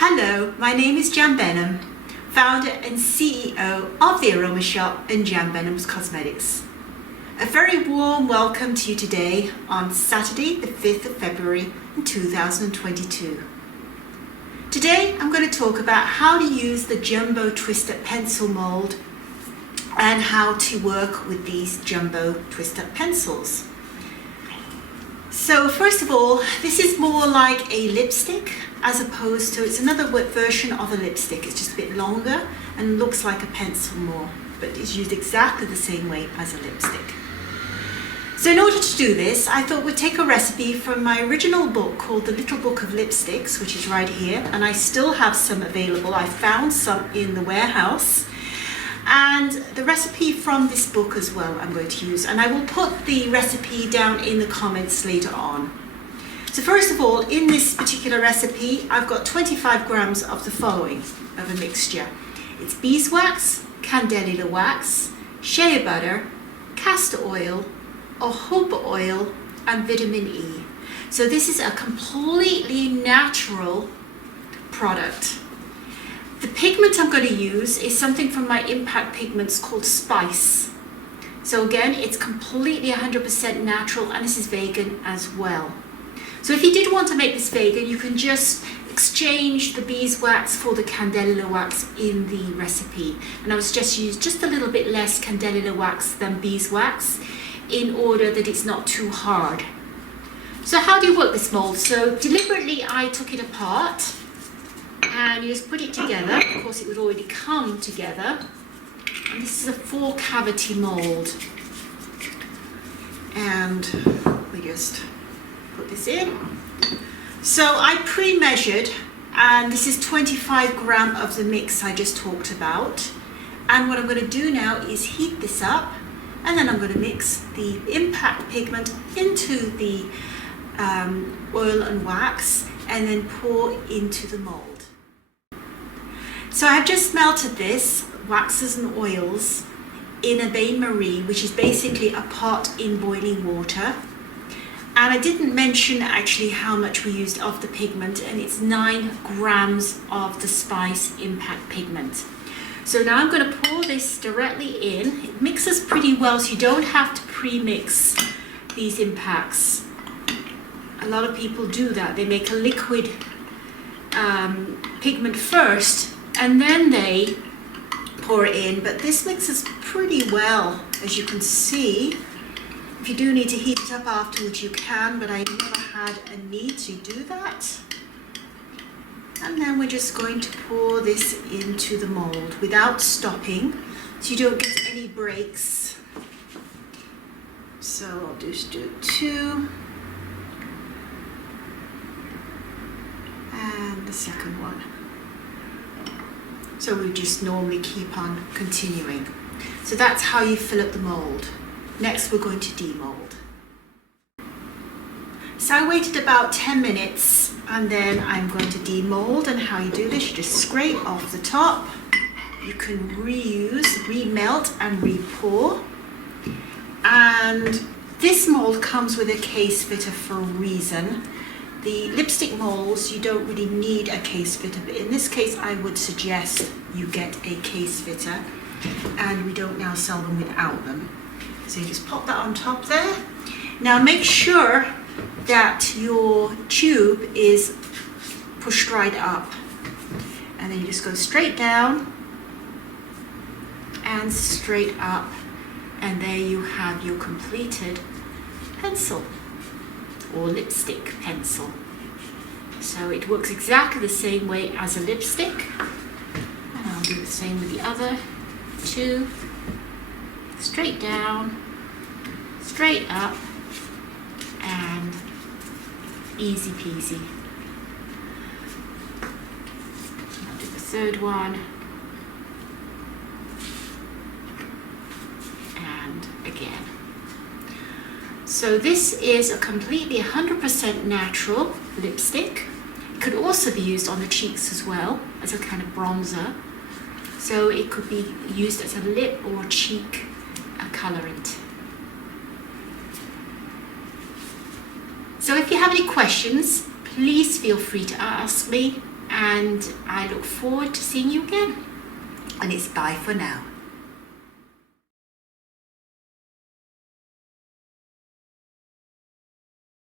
Hello, my name is Jan Benham, founder and CEO of the Aroma Shop and Jan Benham's Cosmetics. A very warm welcome to you today on Saturday the 5th of February in 2022. Today I'm going to talk about how to use the Jumbo Twist-Up Pencil mold and how to work with these Jumbo Twist-Up pencils. So first of all, this is more like a lipstick as opposed to, it's another version of a lipstick. It's just a bit longer and looks like a pencil more, but it's used exactly the same way as a lipstick. So in order to do this, I thought we'd take a recipe from my original book called The Little Book of Lipsticks, which is right here, and I still have some available. I found some in the warehouse. And the recipe from this book as well I'm going to use, and I will put the recipe down in the comments later on. So first of all, in this particular recipe I've got 25 grams of the following of a mixture. It's Beeswax, Candelilla Wax, Shea Butter, Castor Oil, Jojoba Oil and Vitamin E. So this is a completely natural product. The pigment I'm going to use is something from my Impact Pigments called Spice. So again, it's completely 100% natural, and this is vegan as well. So if you did want to make this vegan, you can just exchange the beeswax for the Candelilla Wax in the recipe. And I was just use just a little bit less Candelilla Wax than beeswax in order that it's not too hard. So how do you work this mold? So deliberately I took it apart. And you just put it together. Of course, it would already come together. And this is a 4-cavity mold. And we just put this in. So I pre-measured, and this is 25 gram of the mix I just talked about. And what I'm going to do now is heat this up, and then I'm going to mix the Impact Pigment into the oil and wax, and then pour into the mold. So I've just melted this, waxes and oils, in a bain-marie, which is basically a pot in boiling water. And I didn't mention actually how much we used of the pigment, and it's 9 grams of the Spice Impact Pigment. So now I'm going to pour this directly in. It mixes pretty well, so you don't have to pre-mix these impacts. A lot of people do that. They make a liquid pigment first, and then they pour it in, but this mixes pretty well, as you can see. If you do need to heat it up afterwards, you can, but I never had a need to do that. And then we're just going to pour this into the mold without stopping, so you don't get any breaks. So I'll just do 2. And the second one. So we just normally keep on continuing. So that's how you fill up the mold. Next we're going to demold. So I waited about 10 minutes, and then I'm going to demold. And how you do this, you just scrape off the top. You can reuse, remelt and re-pour. And this mold comes with a case fitter for a reason. The lipstick molds, you don't really need a case fitter, but in this case I would suggest you get a case fitter, and we don't now sell them without them. So you just pop that on top there. Now make sure that your tube is pushed right up, and then you just go straight down and straight up, and there you have your completed pencil or lipstick pencil. So it works exactly the same way as a lipstick, and I'll do the same with the other 2. Straight down, straight up, and easy peasy. I'll do the third one, and again. So this is a completely 100% natural lipstick. It could also be used on the cheeks as well as a kind of bronzer. So it could be used as a lip or cheek colorant. So if you have any questions, please feel free to ask me, and I look forward to seeing you again. And it's bye for now.